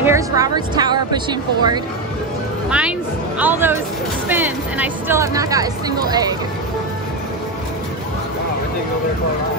right, here's Robert's tower pushing forward. Mine's all those spins, and I still have not got a single egg. Wow, I didn't go there for a while.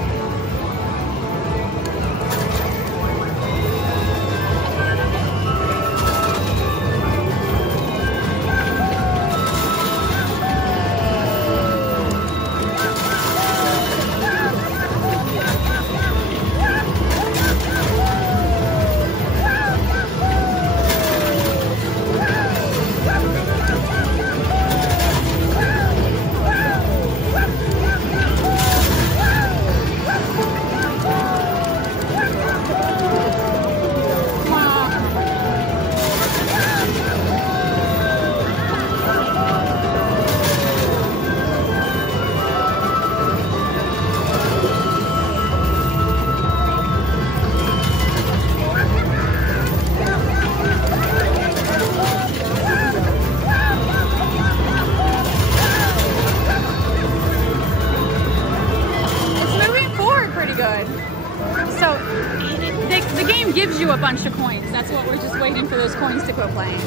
Gives you a bunch of coins. That's what we're just waiting for, those coins to quit playing.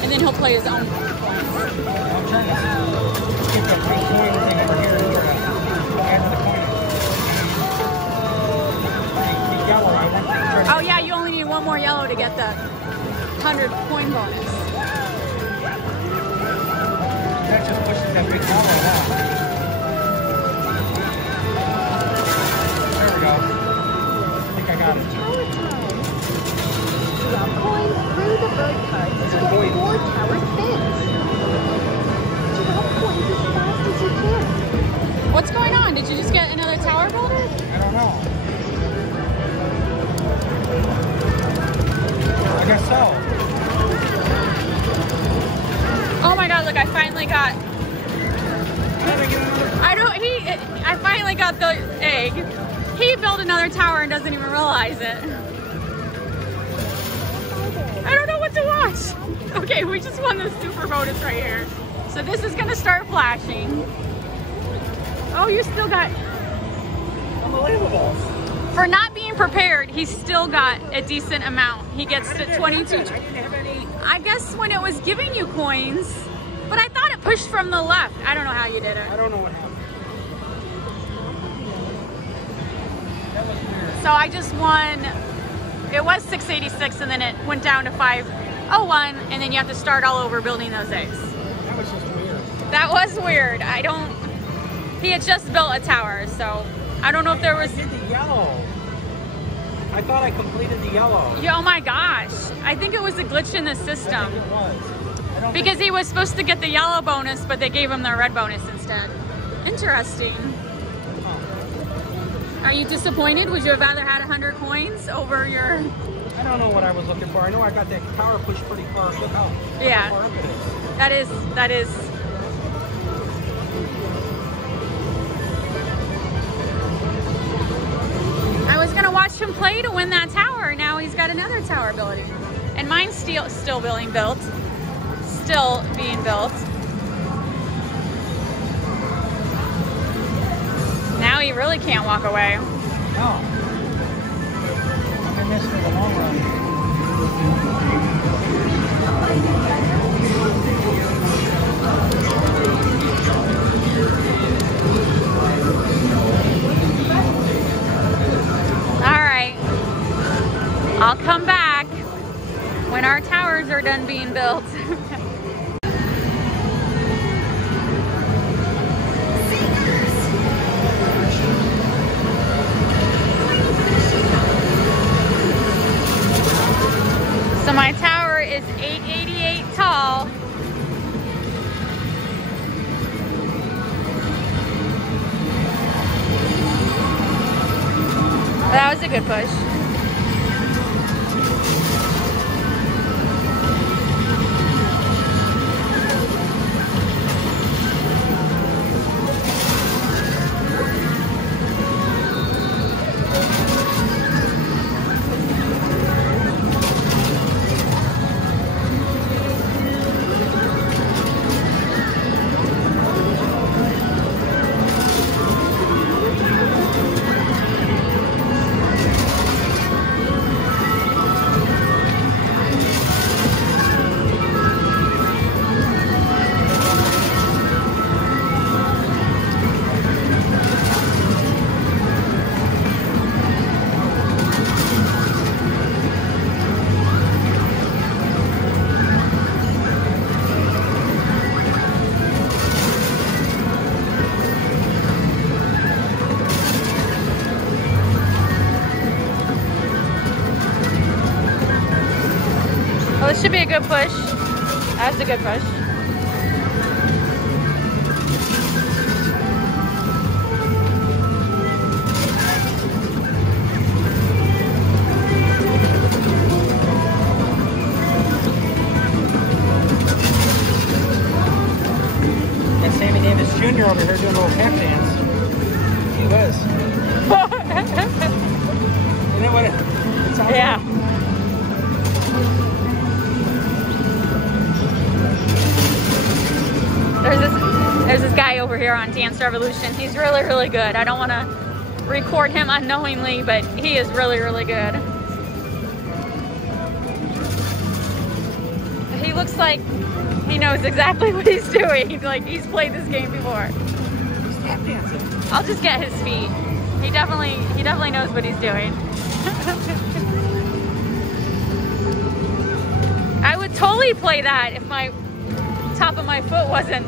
And then he'll play his own coins. I'm trying to keep the 3 coin thing over here to try to add to the coin. The yellow, I want to try to... Oh yeah, you only need one more yellow to get the 100 coin bonus. That just pushes that big yellow out. There we go. I think I got it. Drop coins through the bird cards to get 4 tower spins. Drop coins as fast as you can. What's going on? Did you just get another tower builder? I don't know. I guess so. Oh my god, look, I finally got... I finally got the egg. He built another tower and doesn't even realize it. I don't know what to watch. Okay, we just won the super bonus right here. So this is gonna start flashing. Oh, you still got... Unbelievable. For not being prepared, he still got a decent amount. He gets to 22. I didn't have any. I guess when it was giving you coins, but I thought it pushed from the left. I don't know how you did it. I don't know what happened. That was weird. So I just won, it was 686 and then it went down to 501 and then you have to start all over building those eggs. That was just weird. That was weird. He had just built a tower, so I don't know if there was... I did the yellow. I thought I completed the yellow. Oh my gosh. I think it was a glitch in the system. I think it was. Because he was supposed to get the yellow bonus, but they gave him the red bonus instead. Interesting. Are you disappointed? Would you have rather had 100 coins over your... I don't know what I was looking for. I know I got that tower pushed pretty far. Look how Yeah. far up it is. That is... I was gonna watch him play to win that tower. Now he's got another tower building. And mine's still being built. Still being built. Now he really can't walk away. No. I'm in this for the long run. All right. I'll come back when our towers are done being built. So my tower is 888 tall. That was a good push. Oh, this should be a good push. That's a good push. And Sammy Davis Jr. over here doing a little tap dance. He was. You know what it sounds Yeah. like? There's this guy over here on Dance Revolution. He's really, really good. I don't want to record him unknowingly, but he is really, really good. He looks like he knows exactly what he's doing. Like he's played this game before. He's tap dancing. I'll just get his feet. He definitely knows what he's doing. I would totally play that if my top of my foot wasn't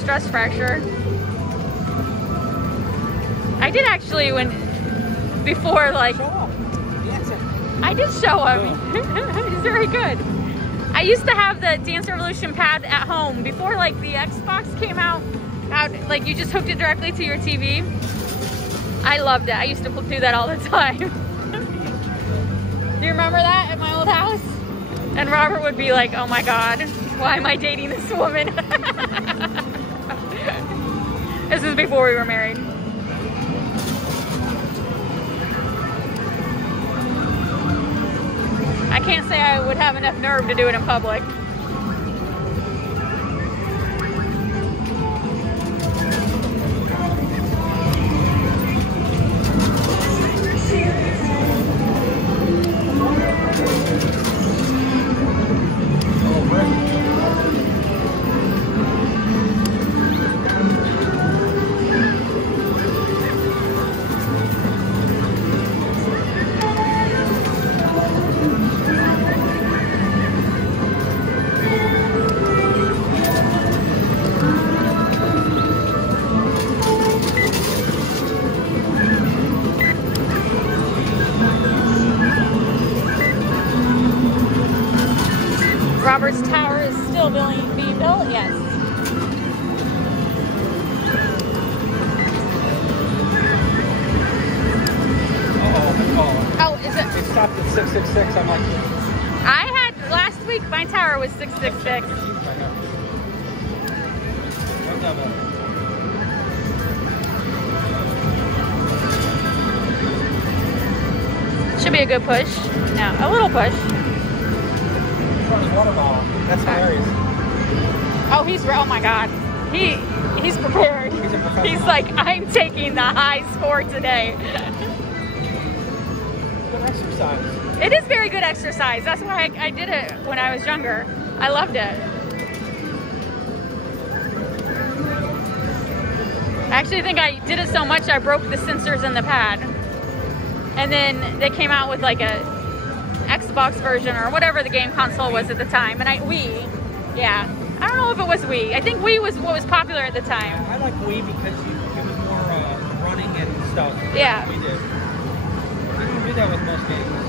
stress fractured. I did actually before like, Show off. Dancing. I did show him. He's very good. I used to have the Dance Revolution pad at home before like the Xbox came out, like you just hooked it directly to your TV. I loved it. I used to do that all the time. Do you remember that at my old house? And Robert would be like, oh my God, why am I dating this woman? This is before we were married. I can't say I would have enough nerve to do it in public. Robert's tower is still being built, yes. Oh, is it? It stopped at 666. I'm like, Last week my tower was 666. Should be a good push. No, a little push. water bottle. That's hilarious. Oh, oh my God. He's prepared. He's a professional. He's like, I'm taking the high score today. Good exercise. It is very good exercise. That's why I did it when I was younger. I loved it. I actually think I did it so much I broke the sensors in the pad. And then they came out with like a Xbox version or whatever the game console was at the time. And Wii, yeah. I don't know if it was Wii. I think Wii was what was popular at the time. I like Wii because it was more running and stuff. Yeah. We did. We don't do that with most games.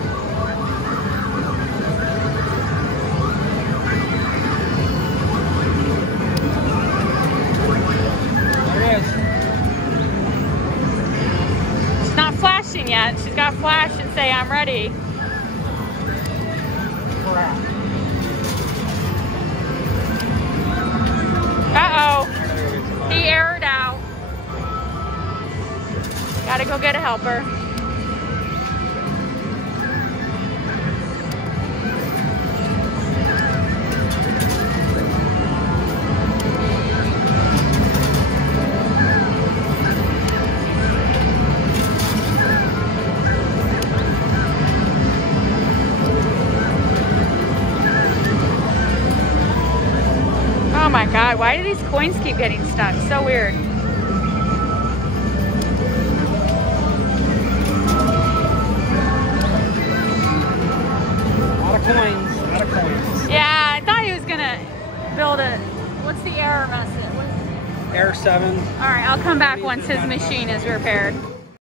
There it is. She's not flashing yet. She's got to flash and say, I'm ready. Crap. Uh-oh. He errored out. Gotta go get a helper. Oh my God, why do these coins keep getting stuck? So weird. A lot of coins. A lot of coins. Yeah, I thought he was gonna build a, what's the error message? Air 7. All right, I'll come back once his machine is repaired.